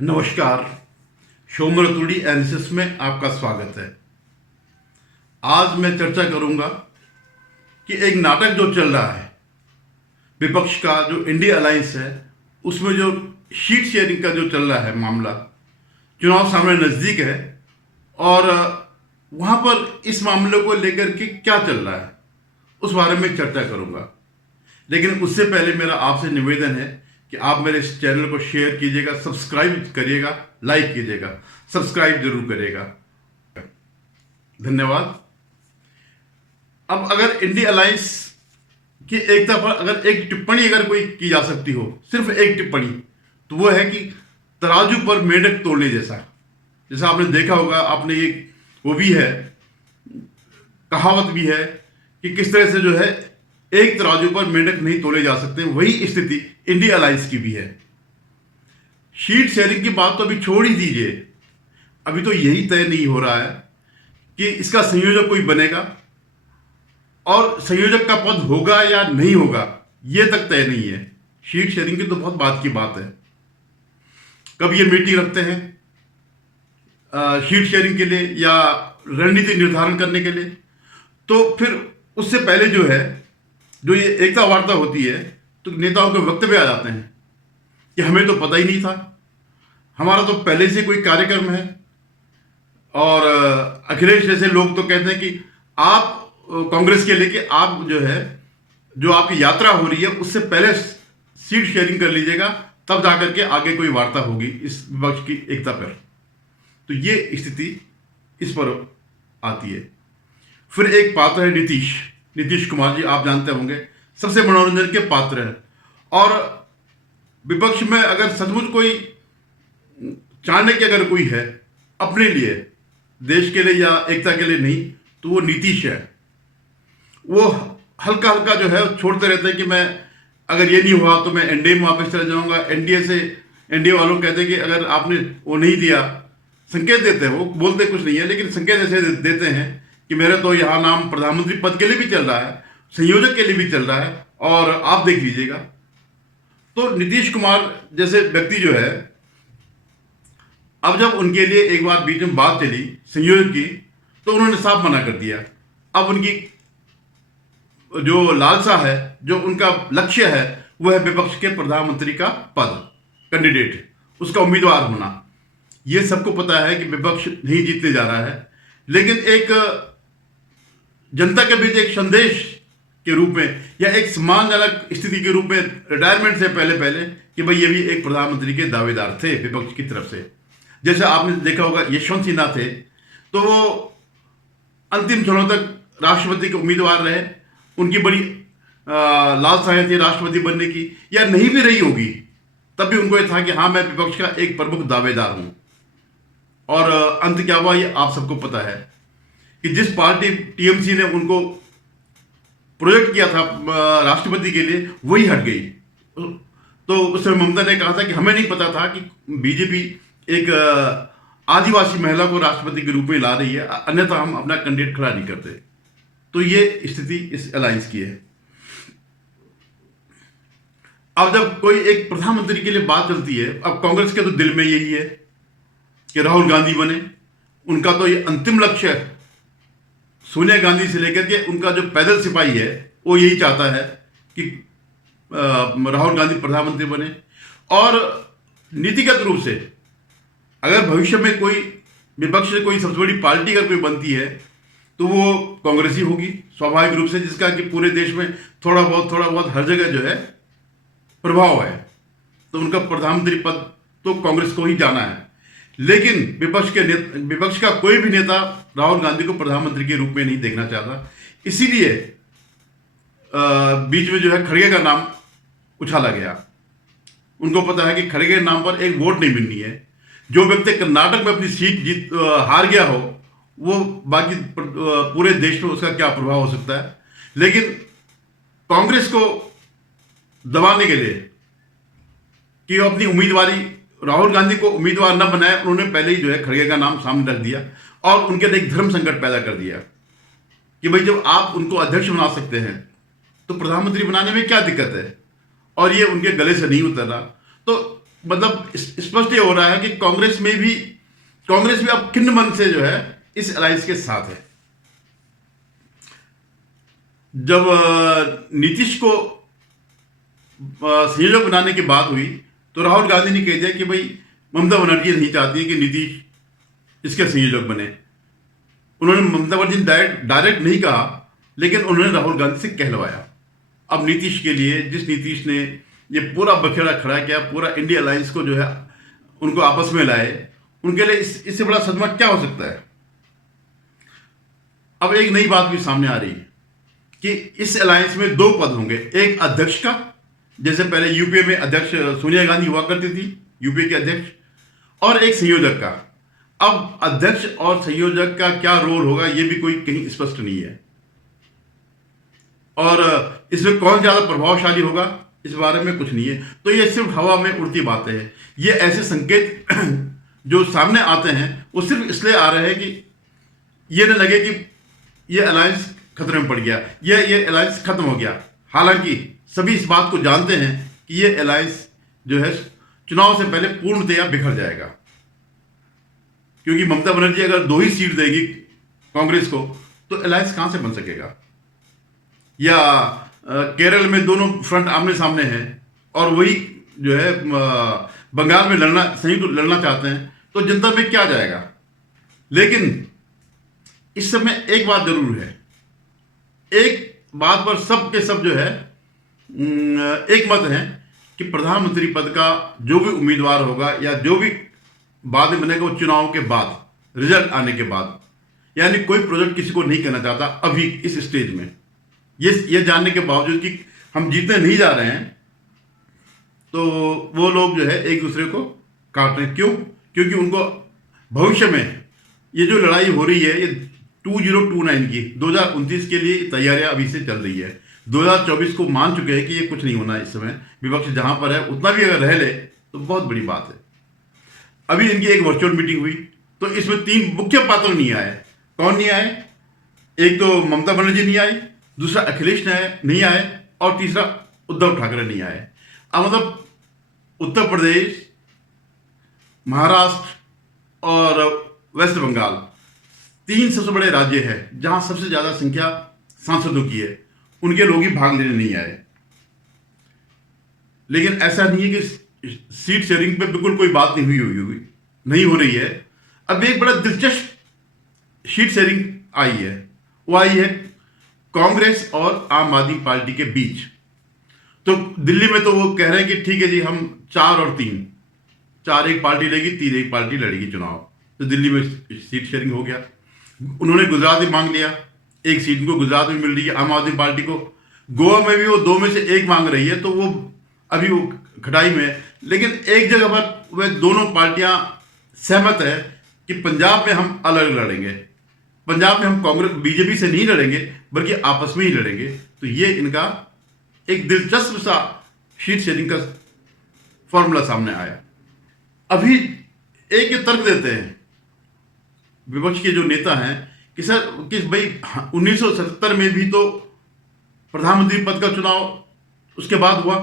नमस्कार। शोम रतूड़ी एनालिसिस में आपका स्वागत है। आज मैं चर्चा करूंगा कि एक नाटक जो चल रहा है विपक्ष का, जो इंडिया अलायंस है, उसमें जो शीट शेयरिंग का जो चल रहा है मामला, चुनाव सामने नज़दीक है और वहाँ पर इस मामले को लेकर के क्या चल रहा है उस बारे में चर्चा करूंगा। लेकिन उससे पहले मेरा आपसे निवेदन है कि आप मेरे इस चैनल को शेयर कीजिएगा, सब्सक्राइब करिएगा, लाइक कीजिएगा, सब्सक्राइब जरूर करिएगा। धन्यवाद। अब अगर इंडिया अलायंस की एकता पर अगर एक टिप्पणी अगर कोई की जा सकती हो, सिर्फ एक टिप्पणी, तो वो है कि तराजू पर मेंढक तोड़ने जैसा आपने देखा होगा, आपने एक वो भी है, कहावत भी है कि किस तरह से जो है एक तराजू पर मेंढक नहीं तोले जा सकते, वही स्थिति इंडिया अलायंस की भी है। शीट शेयरिंग की बात तो अभी छोड़ ही दीजिए, अभी तो यही तय नहीं हो रहा है कि इसका संयोजक कोई बनेगा और संयोजक का पद होगा या नहीं होगा, यह तक तय नहीं है। शीट शेयरिंग की तो बहुत बात की बात है। कब ये मीटिंग रखते हैं शीट शेयरिंग के लिए या रणनीति निर्धारण करने के लिए, तो फिर उससे पहले जो ये एकता वार्ता होती है तो नेताओं के वक्तव्य आ जाते हैं कि हमें तो पता ही नहीं था, हमारा तो पहले से कोई कार्यक्रम है। और अखिलेश जैसे लोग तो कहते हैं कि आप कांग्रेस के लेके आप जो आपकी यात्रा हो रही है उससे पहले सीट शेयरिंग कर लीजिएगा, तब जाकर के आगे कोई वार्ता होगी इस विपक्ष की एकता पर। तो ये स्थिति इस पर आती है। फिर एक पात्र है नीतीश कुमार जी, आप जानते होंगे, सबसे मनोरंजन के पात्र हैं। और विपक्ष में अगर सचमुच कोई चाणक्य अगर कोई है अपने लिए, देश के लिए या एकता के लिए नहीं, तो वो नीतीश है। वो हल्का हल्का छोड़ते रहते हैं कि मैं अगर ये नहीं हुआ तो मैं एनडीए में वापस चला जाऊंगा। एनडीए वालों कहते हैं कि अगर आपने वो नहीं दिया, संकेत देते हैं, वो बोलते कुछ नहीं है लेकिन संकेत ऐसे देते हैं कि मेरा तो यहाँ नाम प्रधानमंत्री पद के लिए भी चल रहा है, संयोजक के लिए भी चल रहा है और आप देख लीजिएगा। तो नीतीश कुमार जैसे व्यक्ति अब जब उनके लिए एक बार बीच में बात चली संयोजक की, तो उन्होंने साफ मना कर दिया। अब उनकी जो लालसा है, जो उनका लक्ष्य है, वह है विपक्ष के प्रधानमंत्री का पद, कैंडिडेट, उसका उम्मीदवार होना। यह सबको पता है कि विपक्ष नहीं जीतने जा रहा है, लेकिन एक जनता के बीच एक संदेश के रूप में या एक सम्मानजनक स्थिति के रूप में रिटायरमेंट से पहले कि भाई ये भी एक प्रधानमंत्री के दावेदार थे विपक्ष की तरफ से। जैसे आपने देखा होगा यशवंत सिन्हा थे, तो वो अंतिम क्षणों तक राष्ट्रपति के उम्मीदवार रहे। उनकी बड़ी लालसाएं थी राष्ट्रपति बनने की, या नहीं भी रही होगी तब भी उनको यह था कि हाँ, मैं विपक्ष का एक प्रमुख दावेदार हूं। और अंत क्या हुआ ये आप सबको पता है कि जिस पार्टी टीएमसी ने उनको प्रोजेक्ट किया था राष्ट्रपति के लिए, वही हट गई। तो उस समय ममता ने कहा था कि हमें नहीं पता था कि बीजेपी एक आदिवासी महिला को राष्ट्रपति के रूप में ला रही है, अन्यथा हम अपना कैंडिडेट खड़ा नहीं करते। तो ये स्थिति इस अलायंस की है। अब जब कोई एक प्रधानमंत्री के लिए बात चलती है, अब कांग्रेस के तो दिल में यही है कि राहुल गांधी बने। उनका तो ये अंतिम लक्ष्य है, सोनिया गांधी से लेकर के उनका जो पैदल सिपाही है वो यही चाहता है कि राहुल गांधी प्रधानमंत्री बने। और नीतिगत रूप से अगर भविष्य में कोई विपक्ष से कोई सबसे बड़ी पार्टी अगर कोई बनती है तो वो कांग्रेस ही होगी स्वाभाविक रूप से, जिसका कि पूरे देश में थोड़ा बहुत हर जगह प्रभाव है। तो उनका प्रधानमंत्री पद तो कांग्रेस को ही जाना है। लेकिन विपक्ष का कोई भी नेता राहुल गांधी को प्रधानमंत्री के रूप में नहीं देखना चाहता। इसीलिए बीच में खड़गे का नाम उछाला गया। उनको पता है कि खड़गे के नाम पर एक वोट नहीं मिलनी है। जो व्यक्ति कर्नाटक में अपनी सीट हार गया हो, वो बाकी पूरे देश में उसका क्या प्रभाव हो सकता है। लेकिन कांग्रेस को दबाने के लिए कि वो अपनी उम्मीदवारी राहुल गांधी को उम्मीदवार न बनाए, उन्होंने पहले ही खड़गे का नाम सामने रख दिया और उनके लिए एक धर्म संकट पैदा कर दिया कि भाई जब आप उनको अध्यक्ष बना सकते हैं तो प्रधानमंत्री बनाने में क्या दिक्कत है। और ये उनके गले से नहीं उतर रहा। तो मतलब स्पष्ट ये हो रहा है कि कांग्रेस भी अब खिन्न मन से जो है इस अलायंस के साथ है। जब नीतीश को संयोजक बनाने की बात हुई तो राहुल गांधी ने कह दिया कि भाई ममता बनर्जी नहीं चाहती है कि नीतीश इसके संयोजक बने। उन्होंने ममता बनर्जी डायरेक्ट नहीं कहा, लेकिन उन्होंने राहुल गांधी से कहलवाया। अब नीतीश के लिए, जिस नीतीश ने ये पूरा बखेड़ा खड़ा किया, पूरा इंडिया अलायंस को जो है उनको आपस में लाए, उनके लिए इससे बड़ा सदमा क्या हो सकता है। अब एक नई बात भी सामने आ रही है कि इस अलायंस में 2 पद होंगे, एक अध्यक्ष का, जैसे पहले यूपीए में अध्यक्ष सोनिया गांधी हुआ करती थी, यूपीए के अध्यक्ष, और एक संयोजक का। अब अध्यक्ष और संयोजक का क्या रोल होगा ये भी कोई कहीं स्पष्ट नहीं है, और इसमें कौन ज्यादा प्रभावशाली होगा इस बारे में कुछ नहीं है। तो ये सिर्फ हवा में उड़ती बातें हैं। ये ऐसे संकेत जो सामने आते हैं वो सिर्फ इसलिए आ रहे हैं कि ये न लगे कि ये अलायंस खतरे में पड़ गया, ये अलायंस खत्म हो गया। हालांकि सभी इस बात को जानते हैं कि ये अलायंस जो है चुनाव से पहले पूर्णतया बिखर जाएगा, क्योंकि ममता बनर्जी अगर 2 ही सीट देगी कांग्रेस को तो अलायंस कहां से बन सकेगा। या केरल में दोनों फ्रंट आमने सामने हैं और वही जो है बंगाल में संयुक्त लड़ना चाहते हैं, तो जनता में क्या जाएगा। लेकिन इस समय एक बात जरूर है, एक बात पर सब के सब जो है एक मत है कि प्रधानमंत्री पद का जो भी उम्मीदवार होगा या जो भी बाद में बनेगा वो चुनाव के बाद, रिजल्ट आने के बाद, यानी कोई प्रोजेक्ट किसी को नहीं करना चाहता अभी इस स्टेज में। ये जानने के बावजूद कि हम जीतने नहीं जा रहे हैं, तो वो लोग जो है एक दूसरे को काट रहे हैं। क्यों? क्योंकि उनको भविष्य में ये जो लड़ाई हो रही है, ये 2029 की 2029 के लिए तैयारियां अभी से चल रही है। 2024 को मान चुके हैं कि ये कुछ नहीं होना। इस समय विपक्ष जहां पर है उतना भी अगर रह ले तो बहुत बड़ी बात है। अभी इनकी एक वर्चुअल मीटिंग हुई तो इसमें 3 मुख्य पात्र नहीं आए। कौन नहीं आए? एक तो ममता बनर्जी नहीं आई, दूसरा अखिलेश नहीं आए, और तीसरा उद्धव ठाकरे नहीं आए। अब मतलब उत्तर प्रदेश, महाराष्ट्र और वेस्ट बंगाल 3 सबसे बड़े राज्य हैं जहां सबसे ज्यादा संख्या सांसदों की है, उनके लोग ही भाग लेने नहीं आए। लेकिन ऐसा नहीं है कि सीट शेयरिंग पे बिल्कुल कोई बात नहीं हुई नहीं हो रही है। अब एक बड़ा दिलचस्प सीट शेयरिंग आई है, वो आई है कांग्रेस और आम आदमी पार्टी के बीच। तो दिल्ली में तो वो कह रहे हैं कि ठीक है जी, हम 4 और 3, 4 एक पार्टी लेगी, 3 एक पार्टी लड़ेगी चुनाव। तो दिल्ली में सीट शेयरिंग हो गया। उन्होंने गुजरात में मांग लिया, 1 सीट को गुजरात में मिल रही है आम आदमी पार्टी को। गोवा में भी वो 2 में से 1 मांग रही है, तो वो अभी वो खटाई में है। लेकिन एक जगह पर वे दोनों पार्टियां सहमत है कि पंजाब में हम अलग लड़ेंगे। पंजाब में हम कांग्रेस बीजेपी से नहीं लड़ेंगे बल्कि आपस में ही लड़ेंगे। तो ये इनका एक दिलचस्प सा सीट शेयरिंग का फॉर्मूला सामने आया। अभी एक ये तर्क देते हैं विपक्ष के जो नेता हैं कि सर कि भाई 1977 में भी तो प्रधानमंत्री पद का चुनाव उसके बाद हुआ,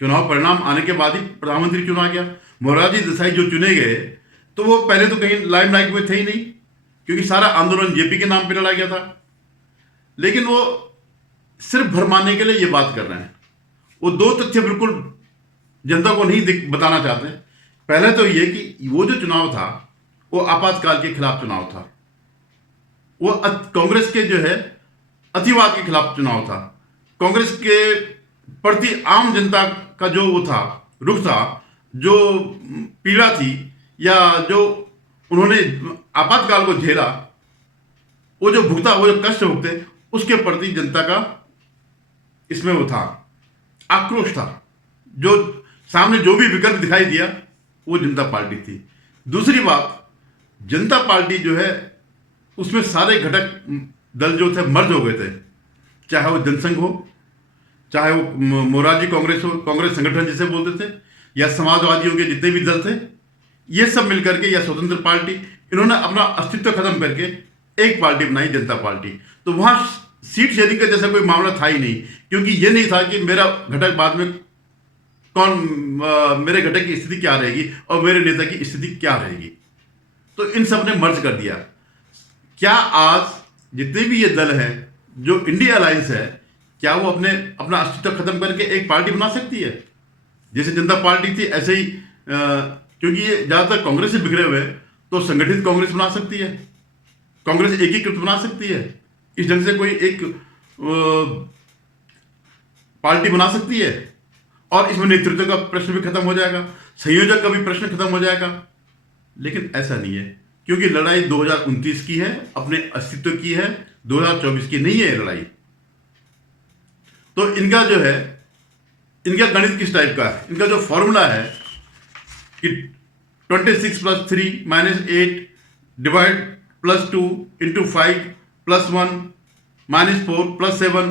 चुनाव परिणाम आने के बाद ही प्रधानमंत्री चुना गया। मोरारजी देसाई जो चुने गए तो वो पहले तो कहीं लाइमलाइट में थे ही नहीं, क्योंकि सारा आंदोलन जेपी के नाम पे लड़ा गया था। लेकिन वो सिर्फ भरमाने के लिए ये बात कर रहे हैं। वो 2 तथ्य बिल्कुल जनता को नहीं बताना चाहते। पहले तो ये कि वो जो चुनाव था वो आपातकाल के खिलाफ चुनाव था, वो कांग्रेस के जो है अतिवाद के खिलाफ चुनाव था। कांग्रेस के प्रति आम जनता का जो वो था, रुख था, जो पीड़ा थी, या जो उन्होंने आपातकाल को झेला, वो जो भुगता, वो जो कष्ट भुगते, उसके प्रति जनता का इसमें वो था, आक्रोश था। जो सामने जो भी विकल्प दिखाई दिया वो जनता पार्टी थी। दूसरी बात, जनता पार्टी जो है उसमें सारे घटक दल जो थे मर्ज हो गए थे, चाहे वो जनसंघ हो, चाहे वो मोरारजी कांग्रेस हो, कांग्रेस संगठन जिसे बोलते थे, या समाजवादियों के जितने भी दल थे, ये सब मिलकर के, या स्वतंत्र पार्टी, इन्होंने अपना अस्तित्व खत्म करके एक पार्टी बनाई, जनता पार्टी। तो वहां सीट शेयरिंग का जैसा कोई मामला था ही नहीं, क्योंकि ये नहीं था कि मेरा घटक बाद में मेरे घटक की स्थिति क्या रहेगी और मेरे नेता की स्थिति क्या रहेगी। तो इन सब ने मर्ज कर दिया। क्या आज जितने भी ये दल हैं जो इंडिया अलायंस है, क्या वो अपना अस्तित्व खत्म करके एक पार्टी बना सकती है? जैसे जनता पार्टी थी ऐसे ही, क्योंकि ये ज्यादातर कांग्रेस से बिखरे हुए हैं, तो संगठित कांग्रेस बना सकती है, कांग्रेस एकीकृत बना सकती है, इस ढंग से कोई एक पार्टी बना सकती है और इसमें नेतृत्व का प्रश्न भी खत्म हो जाएगा, संयोजक का भी प्रश्न खत्म हो जाएगा। लेकिन ऐसा नहीं है, क्योंकि लड़ाई 2029 की है, अपने अस्तित्व की है, 2024 की नहीं है ये लड़ाई। तो इनका जो है, इनका गणित किस टाइप का है? इनका जो फॉर्मूला है कि 26 + 3 - 8 डिवाइड +2 × 5 +1 -4 +7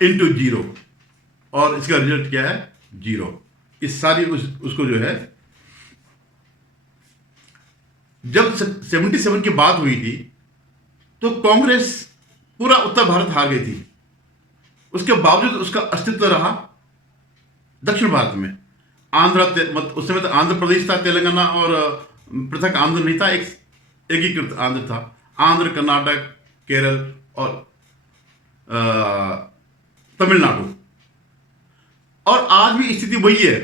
× 0, और इसका रिजल्ट क्या है? 0। इस सारी उसको जो है, जब 77 की बात हुई थी तो कांग्रेस पूरा उत्तर भारत हार गई थी, उसके बावजूद उसका अस्तित्व रहा दक्षिण भारत में। उस समय तो आंध्र प्रदेश था, तेलंगाना और पृथक आंध्र नहीं था, एक एकीकृत आंध्र था। आंध्र, कर्नाटक, केरल और तमिलनाडु। और आज भी स्थिति वही है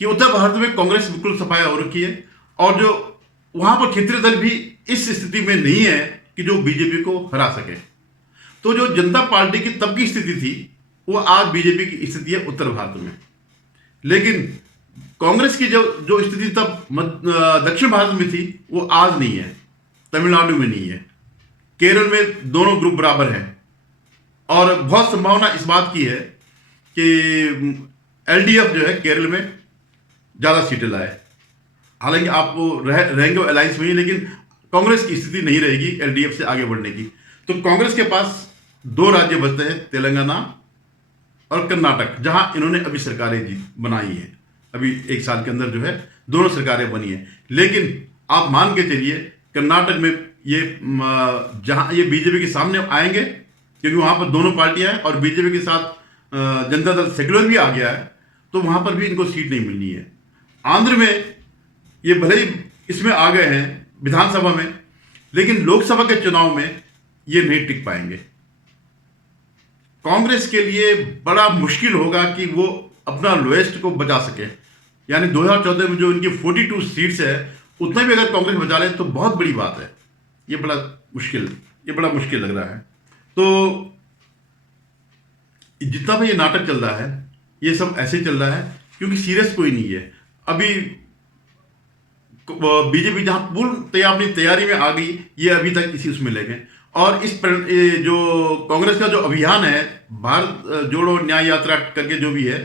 कि उत्तर भारत में कांग्रेस बिल्कुल सफाया हो रखी है, और जो वहां पर क्षेत्रीय दल भी इस स्थिति में नहीं है कि जो बीजेपी को हरा सके। तो जो जनता पार्टी की तब की स्थिति थी, वो आज बीजेपी की स्थिति है उत्तर भारत में। लेकिन कांग्रेस की जो स्थिति तब दक्षिण भारत में थी, वो आज नहीं है, तमिलनाडु में नहीं है, केरल में दोनों ग्रुप बराबर हैं। और बहुत संभावना इस बात की है कि एलडीएफ जो है केरल में ज्यादा सीटें लाए। हालांकि आप वो रहेंगे अलायंस में ही, लेकिन कांग्रेस की स्थिति नहीं रहेगी एलडीएफ से आगे बढ़ने की। तो कांग्रेस के पास 2 राज्य बचते हैं, तेलंगाना और कर्नाटक, जहां इन्होंने अभी सरकारें बनाई हैं। अभी 1 साल के अंदर जो है दोनों सरकारें बनी हैं। लेकिन आप मान के चलिए कर्नाटक में ये जहां ये बीजेपी के सामने आएंगे, क्योंकि वहां पर दोनों पार्टियां हैं और बीजेपी के साथ जनता दल सेक्युलर भी आ गया है, तो वहां पर भी इनको सीट नहीं मिलनी है। आंध्र में ये भले ही इसमें आ गए हैं विधानसभा में, लेकिन लोकसभा के चुनाव में ये नहीं टिक पाएंगे। कांग्रेस के लिए बड़ा मुश्किल होगा कि वो अपना लोएस्ट को बचा सके। यानी 2014 में जो इनकी 42 सीट्स है, उतना भी अगर कांग्रेस बचा ले तो बहुत बड़ी बात है। ये बड़ा मुश्किल लग रहा है। तो जितना भी ये नाटक चल रहा है, ये सब ऐसे चल रहा है क्योंकि सीरियस कोई नहीं है। अभी बीजेपी जहां पूर्ण अपनी तैयारी में आ गई, ये अभी तक इसी उसमें लगे। और इस जो कांग्रेस का जो अभियान है, भारत जोड़ो न्याय यात्रा करके जो भी है,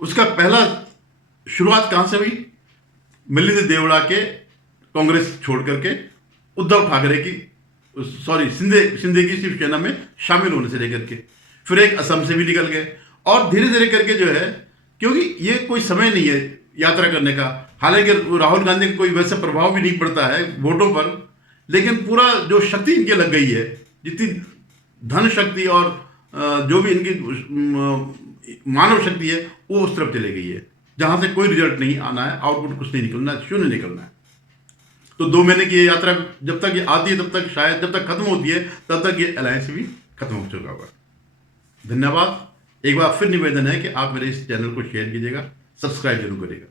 उसका पहला शुरुआत कहां से हुई? मिलिंद देवड़ा के कांग्रेस छोड़ करके उद्धव ठाकरे की शिंदे की शिवसेना में शामिल होने से लेकर के, फिर एक असम से भी निकल गए, और धीरे धीरे करके जो है, क्योंकि ये कोई समय नहीं है यात्रा करने का। हालांकि राहुल गांधी का कोई वैसा प्रभाव भी नहीं पड़ता है वोटों पर, लेकिन पूरा जो शक्ति इनके लग गई है, जितनी धन शक्ति और जो भी इनकी मानव शक्ति है, वो उस तरफ चली गई है, जहां से कोई रिजल्ट नहीं आना है, आउटपुट कुछ नहीं निकलना है, शून्य निकलना है। तो 2 महीने की ये यात्रा जब तक ये आती है, तब तक शायद जब तक खत्म होती है, तब तक ये अलायंस भी खत्म हो चुका होगा। धन्यवाद। एक बार फिर निवेदन है कि आप मेरे इस चैनल को शेयर कीजिएगा, सब्सक्राइब जरूर करिएगा।